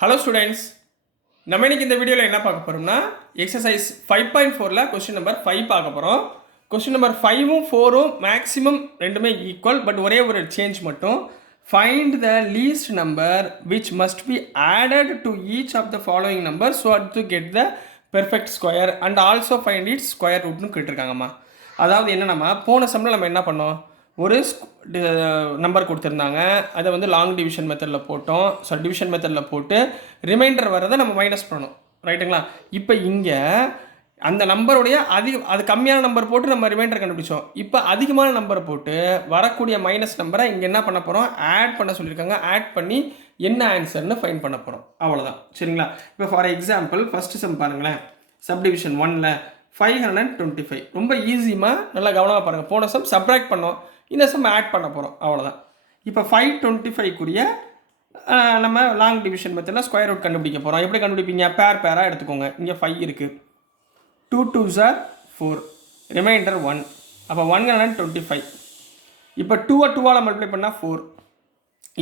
Hello students, நம்ம இன்னைக்கு இந்த வீடியோவில் என்ன பார்க்க போகிறோம்னா எக்ஸசைஸ் 5.4ல் கொஸ்டின் நம்பர் 5 பார்க்க போகிறோம். கொஸ்டின் நம்பர் 5ம் 4ம் மேக்ஸிமம் ரெண்டுமே ஈக்குவல், பட் ஒரே ஒரு சேஞ்ச் மட்டும். Find the least number which must be added to each of the following number so to get the perfect square and also find its square ரூட்னு கேட்டிருக்காங்கம்மா. அதாவது என்னென்னம்மா, போன சம்மில் நம்ம என்ன பண்ணோம், ஒரு நம்பர் கொடுத்துருந்தாங்க, அதை வந்து லாங் டிவிஷன் மெத்தடில் போட்டோம். ஸோ டிவிஷன் மெத்தடில் போட்டு ரிமைண்டர் வரதை நம்ம மைனஸ் பண்ணணும், ரைட்டுங்களா? இப்போ இங்கே அந்த நம்பருடைய அது கம்மியான நம்பர் போட்டு நம்ம ரிமைண்டர் கண்டுபிடிச்சோம். இப்போ அதிகமான நம்பரை போட்டு வரக்கூடிய மைனஸ் நம்பரை இங்கே என்ன பண்ண போகிறோம், ஆட் பண்ண சொல்லியிருக்காங்க. ஆட் பண்ணி என்ன ஆன்சர்னு ஃபைண்ட் பண்ண போகிறோம், அவ்வளோதான். சரிங்களா? இப்போ ஃபார் எக்ஸாம்பிள் ஃபஸ்ட்டு சம் பாருங்களேன். சப்டிவிஷன் 1ல் 525 ரொம்ப ஈஸியாக நல்லா கவனமாக பாருங்கள். போன சம் சப்ராக்ட் பண்ணோம், இந்த சம் ஆட் பண்ண போகிறோம், அவ்வளோதான். இப்போ 525க்குரிய நம்ம லாங் டிவிஷன் மெத்தடில் ஸ்கொயர் ரூட் கண்டுபிடிக்க போகிறோம். எப்படி கண்டுபிடிப்பீங்க, பேராக எடுத்துக்கோங்க. இங்கே 5 இருக்குது, 2 2s are 4, ரிமைண்டர் 1, அப்போ 125. இப்போ 2 2ஆல் மல்டிப்ளை பண்ணால் 4.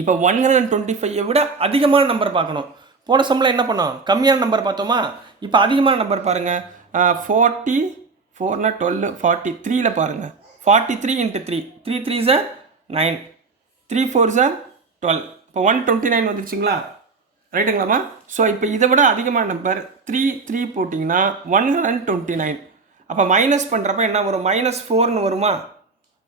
இப்போ 125 விட அதிகமான நம்பர் பார்க்கணும். போன சம்மில் என்ன பண்ணோம், கம்மியான நம்பர் பார்த்தோமா. இப்போ அதிகமான நம்பர் பாருங்கள். 44 12 43ல் பாருங்கள். 43 into 3, 3 3s are 9, 3 4s are 12. இப்போ 129 வந்துருச்சுங்களா, ரைட்டுங்களாம்மா? ஸோ இப்போ இதை விட அதிகமான நம்பர் 3 3 போட்டிங்கன்னா 129. அப்போ மைனஸ் பண்ணுறப்ப என்ன வரும், -4ன்னு வருமா,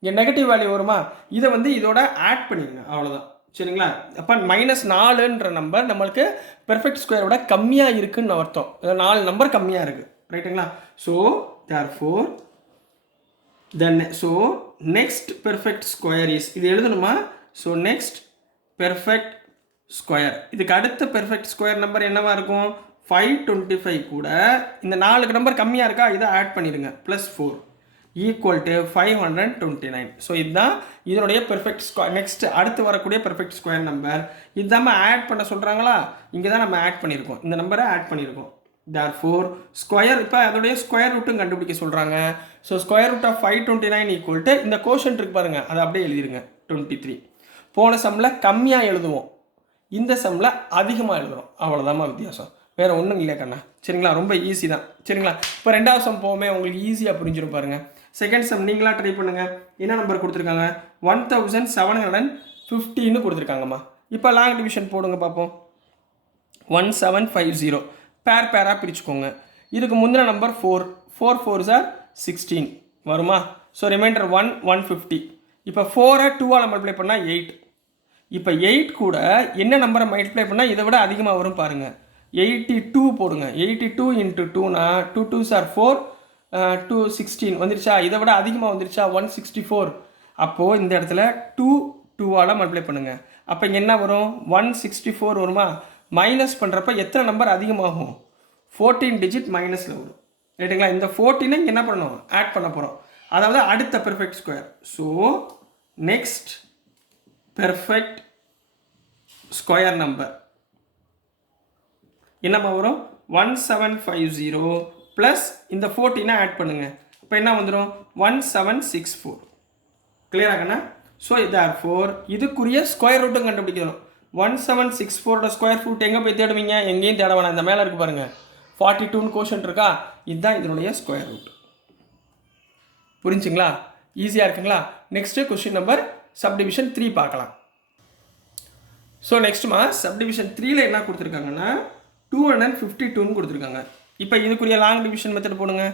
இங்கே நெகட்டிவ் வேல்யூ வருமா. இதை வந்து இதோட ஆட் பண்ணிடுங்க, அவ்வளோதான். சரிங்களா? அப்போ -4ன்ற நம்பர் நம்மளுக்கு பெர்ஃபெக்ட் ஸ்கொயரோட கம்மியாக இருக்குதுன்னு அர்த்தம். 4 நம்பர் கம்மியாக இருக்குது, ரைட்டுங்களா? So therefore so next perfect square is, இது எழுதணுமா. ஸோ நெக்ஸ்ட் பெர்ஃபெக்ட் ஸ்கொயர், இதுக்கு அடுத்த பெர்ஃபெக்ட் ஸ்கொயர் நம்பர் என்னவா இருக்கும், 525 கூட இந்த 4 நம்பர் கம்மியாக இருக்கா, இதை ஆட் பண்ணிடுங்க, +4 ஈக்குவல் டு 529. ஸோ இதுதான் இதனுடைய பெர்ஃபெக்ட் ஸ்கொயர். நெக்ஸ்ட் அடுத்து வரக்கூடிய பெர்ஃபெக்ட் ஸ்கொயர் நம்பர் இதுதான் ஆட் பண்ண சொல்கிறாங்களா, இங்கே தான் நம்ம ஆட் பண்ணியிருக்கோம், இந்த நம்பரை ஆட் பண்ணியிருக்கோம். therefore ஸ்கொயர், இப்போ அதோடைய ஸ்கொயர் ரூட்டும் கண்டுபிடிக்க சொல்கிறாங்க. So square root of 529 equal to இந்த கோஷன்ட் இருக்கு பாருங்கள், அதை அப்படியே எழுதிருங்க 23. போன சம்மில் கம்மியாக எழுதுவோம், இந்த சம்மில் அதிகமாக எழுதுவோம், அவ்வளோதாம்மா வித்தியாசம், வேறு ஒன்றும் இல்லை கண்ணா. சரிங்களா? ரொம்ப ஈஸி தான். சரிங்களா? இப்போ ரெண்டாவது சம் போவோமே, உங்களுக்கு ஈஸியாக புரிஞ்சிடும் பாருங்கள். செகண்ட் சம் நீங்களாக ட்ரை பண்ணுங்கள். என்ன நம்பர் கொடுத்துருக்காங்க, 1750ன்னு கொடுத்துருக்காங்கம்மா. இப்போ லாங் டிவிஷன் போடுங்க பார்ப்போம். 1750 பேராக பிரிச்சுக்கோங்க. இதுக்கு முந்தின நம்பர் 4 4s are 16 வருமா. So remainder 150. இப்போ 4 2ஆல் மல்டிப்ளை பண்ணால் 8. இப்போ 8 கூட என்ன நம்பரை மல்டிப்ளை பண்ணால் இதை விட அதிகமாக வரும் பாருங்கள், 82 போடுங்க. 82 into 2னா 2 2s are 4, 2 16 வந்துருச்சா, இதை விட அதிகமாக வந்துருச்சா 164. அப்போது இந்த இடத்துல 2 2ஆல் மல்டிப்ளை பண்ணுங்கள். அப்போ இங்கே என்ன வரும், 164 வருமா. மைனஸ் பண்ணுறப்ப எத்தனை நம்பர் அதிகமாகும், 14 டிஜிட் மைனஸில் வரும், ரைட்டுங்களா? இந்த 14 இங்கே என்ன பண்ணணும், ஆட் பண்ண போகிறோம், அதாவது அடுத்த perfect square. So next perfect square number என்னம்மா வரும், 1750 ப்ளஸ் இந்த 14 ஆட் பண்ணுங்கள். இப்போ என்ன வந்துடும், 1764. கிளியராகண்ணா? ஸோ therefore இதுக்குரிய ஸ்கொயர் ரூட்டும் கண்டுபிடிக்கணும். 1764ஓட ஸ்கொயர் ரூட் எங்கே போய் தேடுவீங்க, எங்கேயும் தேட வேணாம், இந்த மேலே இருக்குது பாருங்கள், 42ன்னு கோஷன் இருக்கா, இதுதான் இதனுடைய ஸ்கொயர் ரூட். புரிஞ்சுங்களா? ஈஸியாக இருக்குங்களா? நெக்ஸ்ட்டு கொஸ்டின் நம்பர் சப்டிவிஷன் 3 பார்க்கலாம். ஸோ நெக்ஸ்ட்டுமா சப்டிவிஷன் 3ல் என்ன கொடுத்துருக்காங்கன்னா 252ன்னு கொடுத்துருக்காங்க. இப்போ இதுக்குரிய லாங் டிவிஷன் மெத்தட் போடுங்க.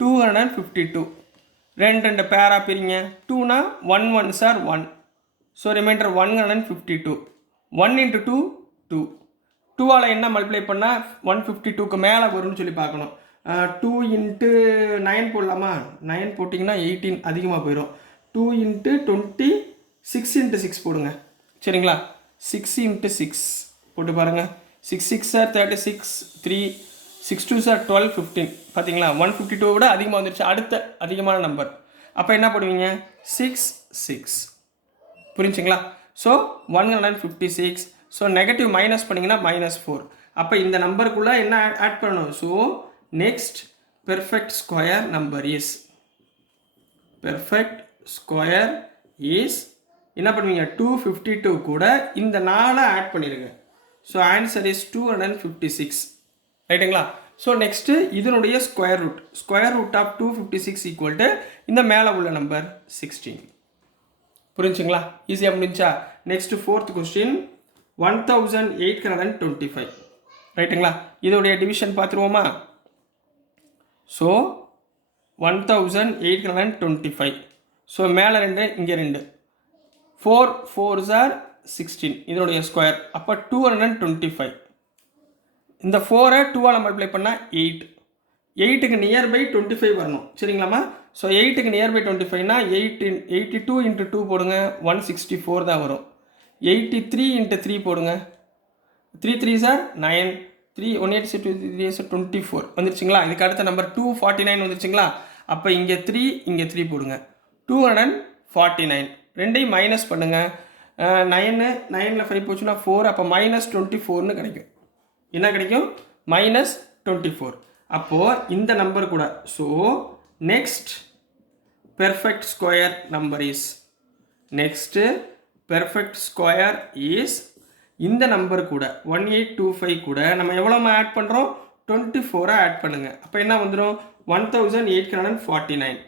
252 ரெண்டு பேராக பிரிங்க. 2னா 1 1s are 1, so remainder 152. 1 into 2 2, 2ஆல் என்ன மல்டிப்ளை பண்ணால் 152க்கு மேலே வரும்னு சொல்லி பார்க்கணும். 2 into 9 போடலாமா, 9 போட்டிங்கன்னா 18 அதிகமாக போயிடும். 2 into 20, 6 into 6 போடுங்க. சரிங்களா? 6 into 6 போட்டு பாருங்கள். 6 6s are 36, 3 6 2s are 12 15. பார்த்தீங்களா, 152 விட அதிகமாக வந்துருச்சு, அடுத்த அதிகமான நம்பர். அப்போ என்ன போடுவீங்க, 6 6. புரிஞ்சுங்களா? ஸோ 156. ஸோ நெகட்டிவ் மைனஸ் பண்ணிங்கன்னா -4. அப்போ இந்த நம்பருக்குள்ளே என்ன ஆட் பண்ணணும். So next perfect square number is, perfect square is என்ன பண்ணுவீங்க, 252 கூட இந்த 4 ஆட் பண்ணிடுங்க. ஸோ ஆன்சர் இஸ் 256 ரைட்டுங்களா. ஸோ நெக்ஸ்ட்டு இதனுடைய square root of 256 equal to இந்த மேலே உள்ள நம்பர் 16. புரிஞ்சுங்களா, ஈஸியாக முடிஞ்சா. நெக்ஸ்ட்டு 4th கொஸ்டின் 1825 ரைட்டுங்களா. இதோடைய டிவிஷன் பார்த்துருவோமா. ஸோ 1825, ஸோ மேலே 2 இங்கே 2, 4 4s are 16 இதனுடைய ஸ்கொயர், அப்போ 225. இந்த 4ஐ 2ஆல் மல்டிப்ளை பண்ணால் 8, 8க்கு நியர்பை 25 வரணும் சரிங்களாம்மா. ஸோ 8க்கு நியர்பை 25னா 82 × 2 போடுங்க, 164 தான் வரும். 83 × 3 போடுங்க, 3 3s are 9, 3 186 3 is 24 வந்துருச்சுங்களா. இதுக்கு அடுத்த நம்பர் 249 வந்துருச்சுங்களா. அப்போ இங்கே 3 இங்கே 3 போடுங்க, 249. ரெண்டையும் மைனஸ் பண்ணுங்கள். 9 9ல் 5 போச்சுன்னா 4, அப்போ -24ன்னு கிடைக்கும். என்ன கிடைக்கும்? -24. அப்போது இந்த நம்பர் கூட. So next perfect square number is இந்த நம்பர் கூட 1825 கூட நம்ம எவ்வளோ ஆட் பண்ணுறோம்? 24 ஆட் பண்ணுங்கள். அப்போ என்ன வந்துடும்? 1849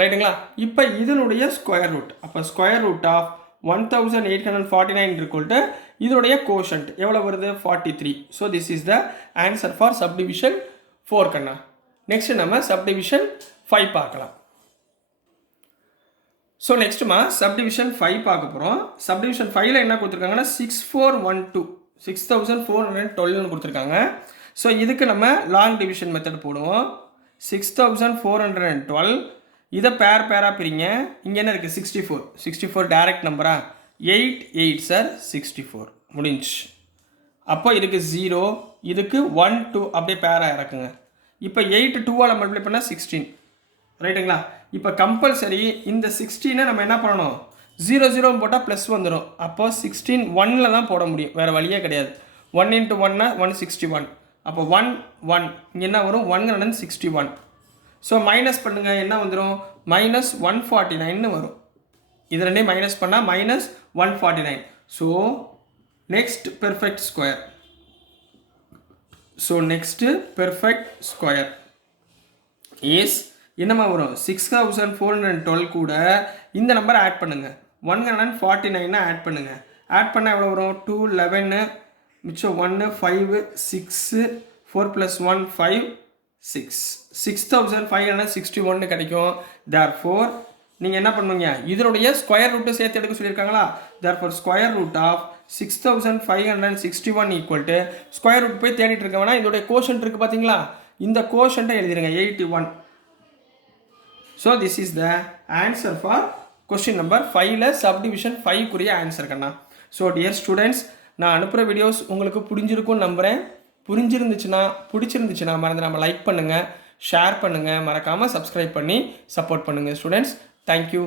ரைட்டுங்களா. இப்போ இதனுடைய ஸ்கொயர் ரூட், அப்போ square root of 1849 equal to இதனுடைய கோஷன்ட் எவ்வளோ வருது? 43. So this is the answer for subdivision 4 கண்ணா. நெக்ஸ்ட் நம்ம சப்டிவிஷன் 5 பார்க்கலாம். ஸோ நெக்ஸ்ட்டுமா சப்டிவிஷன் 5 பார்க்க போகிறோம். சப்டிவிஷன் 5ல் என்ன கொடுத்துருக்காங்கன்னா 6412 6412ன்னு கொடுத்துருக்காங்க. ஸோ இதுக்கு நம்ம லாங் டிவிஷன் மெத்தட் போடுவோம். 6412 இதை பேராக பிரிங்க. இங்கே என்ன இருக்குது? 64 டைரக்ட் நம்பரா? 8 8s are 64 முடிஞ்சு. அப்போ இதுக்கு 0, இதுக்கு 1 2 அப்படியே பேராக இறக்குங்க. இப்போ 8 2ஆல் மல்டிப்ளை பண்ணால் 16 ரைட்டுங்களா. இப்போ கம்பல்சரி இந்த 16 நம்ம என்ன பண்ணணும்? 0 0 போட்டால் ப்ளஸ் வந்துடும். அப்போ 16 1ல் தான் போட முடியும், வேறு வழியே கிடையாது. 1 × 1 161. அப்போ 1 1 இங்கே என்ன வரும்? 161. ஸோ மைனஸ் பண்ணுங்கள், என்ன வந்துடும்? -149ன்னு வரும். இது ரெண்டையும் மைனஸ் பண்ணால் -149. So next perfect square is என்னமா வரும்? 6412 கூட இந்த நம்பர் ஆட் பண்ணுங்கள், 149 ஆட் பண்ணுங்கள். ஆட் பண்ணால் எவ்வளோ வரும்? 2 11 மிச்சம் 1 5 6 4 + 1 5 6 6561 கிடைக்கும். therefore நீங்கள் என்ன பண்ணுவீங்க? இதனுடைய ஸ்கொயர் ரூட்டை சேர்த்து எடுக்க சொல்லியிருக்காங்களா. therefore square root of 6561 equal to square root போய் தேடிட்டு இருக்கவனா இதோடைய கோஷன்ட் இருக்குது பார்த்தீங்களா, இந்த கோஷன்ட்டை எழுதிடுங்க 81. So this is the answer for question number 5ல் சப்டிவிஷன் 5க்குரிய ஆன்சர் கண்ணா. ஸோ டியர் ஸ்டூடெண்ட்ஸ், நான் அனுப்புகிற வீடியோஸ் உங்களுக்கு புரிஞ்சிருக்கும்னு நம்புகிறேன். பிடிச்சிருந்துச்சுன்னா மறந்துடாமல் லைக் பண்ணுங்கள், ஷேர் பண்ணுங்கள், மறக்காமல் சப்ஸ்கிரைப் பண்ணி சப்போர்ட் பண்ணுங்கள் ஸ்டூடெண்ட்ஸ். தேங்க்யூ.